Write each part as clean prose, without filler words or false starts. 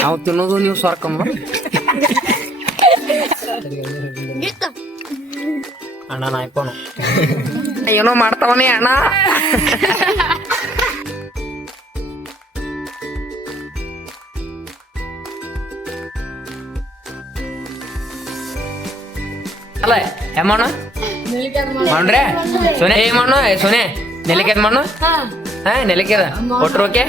ನಾವು ತಿನ್ನೋದು ನೀವು ಸ್ವರ್ಕಂಬ ಅಣ್ಣ ನಾಯ್ಕೋಣ ಏನೋ ಮಾಡ್ತಾವನಿ ಅಣ್ಣ. ಅಲ್ಲ ಹೆಮ್ಮಣ್ಣ ಮಾಡ್ರೆ ಸೊನೆ ಏ ಮಣ್ಣು ಸೊನೆ ನೆಲಿಕೆದ ಮಣ್ಣು ಹಾ ನೆಲಿಕೆದ ಕೊಟ್ರು ಓಕೆ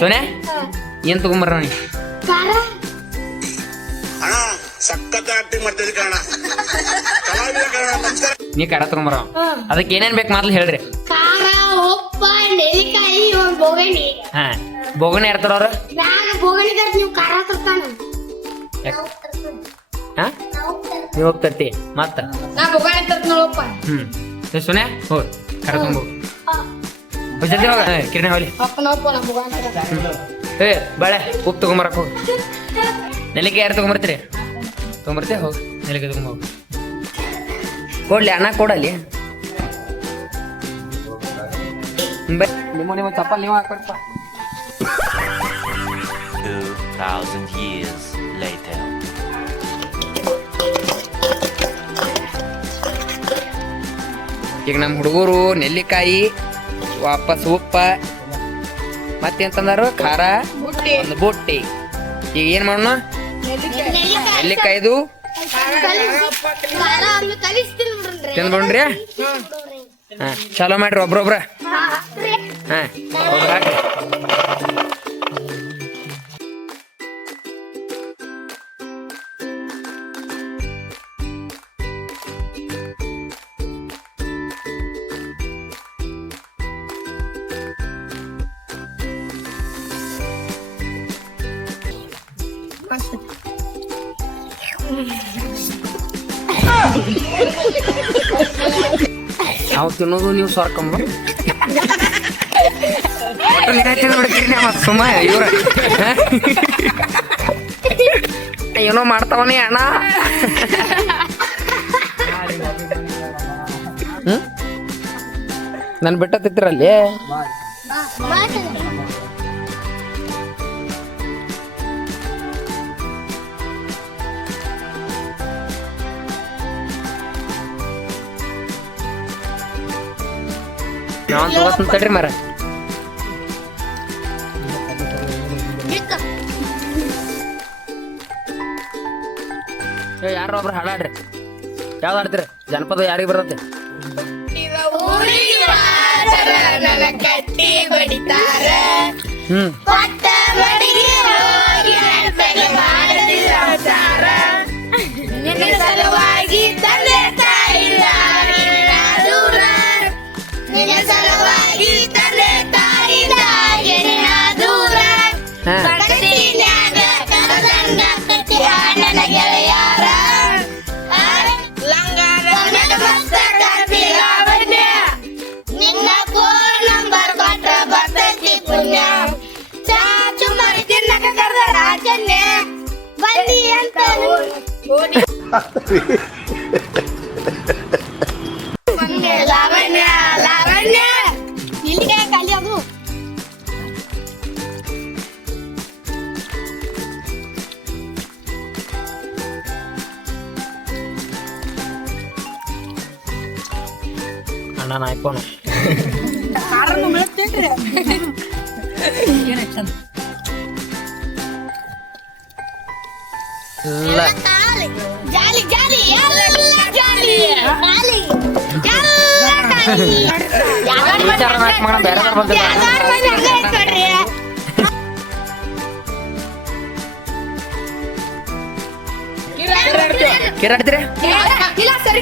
ಸೊನೆ ಏನ್ ತಗೊಂಬರ್ರ ನೀ ನೀ ಖಾರ ತಗೊಂಬರ ಅದಕ್ಕೆ ಏನೇನ್ ಬೇಕು ಮೊದ್ಲು ಹೇಳ್ರಿ. ಹಾ ಬೋಗಣಿ ಇರ್ತಾರ ಅವ್ರ ನೀವ್ ಹೋಗ್ತರ್ತಿ ಮತ್ತ ಸುನೆ ಹೋಗ್ ಖಾರ ತಗೊಂಬ ಜಲ್ದಿ ಹೋಗ ಕಿರಣಿ ಹೋಗ್ಲಿ ಏ ಬಾಳೆ ಉಪ್ಪು ತಗೊಂಬರಕ್ ಹೋಗಿ ನೆಲಿಕೆ ಯಾರು ತಗೊಂಬರ್ತೀರಿ ತಗೊಂಬರ್ತೀವಿ ಹೋಗಿ ನೆಲಿಕೆ ತಗೊಂಬೋಗ ಕೊಡ್ಲಿ ಅಣ್ಣ ಕೊಡಲಿ ನಿಮ್ಮ ಚಪ್ಪಲ್ ನೀವು ಹಾಕೊಡ್ಪ. 2000 years later. ಈಗ ನಮ್ಮ ಹುಡುಗರು ನೆಲ್ಲಿಕಾಯಿ ವಾಪಸ್ ಉಪ್ಪ ಮತ್ತೇನ್ ತಂದಾರು ಖಾರ ಒಂದು ಬುಟ್ಟಿ. ಈಗ ಏನ್ ಮಾಡೋಣ ನೆಲ್ಲಿಕಾಯ್ದು ತಿಂದ್ಬಿಡ್ರಿ. ಹಾ ಚಲೋ ಮಾಡ್ರಿ ಒಬ್ರೊಬ್ರ. ಹಾ ನಾವು ತಿನ್ನೋದು ನೀವು ಸ್ವರ್ಕಂಬ ಸುಮ್ಮ ಇವ್ರ ಏನೋ ಮಾಡ್ತಾವನಿ ಅಣ್ಣ. ನನ್ ಬಿಟ್ಟ ತಿತ್ತಿರಲ್ಲಿ ನಾವ್ ತಗೋತ ತಡ್ರಿ ಮರ. ಯಾರು ಒಬ್ರು ಹಾಡಾಡ್ರಿ. ಯಾವ್ದು ಹಾಡ್ತೀರಿ ಜನಪದ ಯಾರಿಗೆ ಬರುತ್ತೆ? ಲಾವಣ್ಯ ಲಾವಣ್ಯ ಇಲ್ಲಿಗೆ ಖಾಲಿ ಅದು ಅಣ್ಣ ನಾಯ್ಕೋಣ ಜಾಲಿ ಜಾಲಿ ಎಲ್ಲ ಜಾಲಿ ವಿಚಾರ ಮಾಡೋಣ ಬೇರೆ ಕಿರಾಡ್ತೀರಿ ಇಲ್ಲ ಸರಿ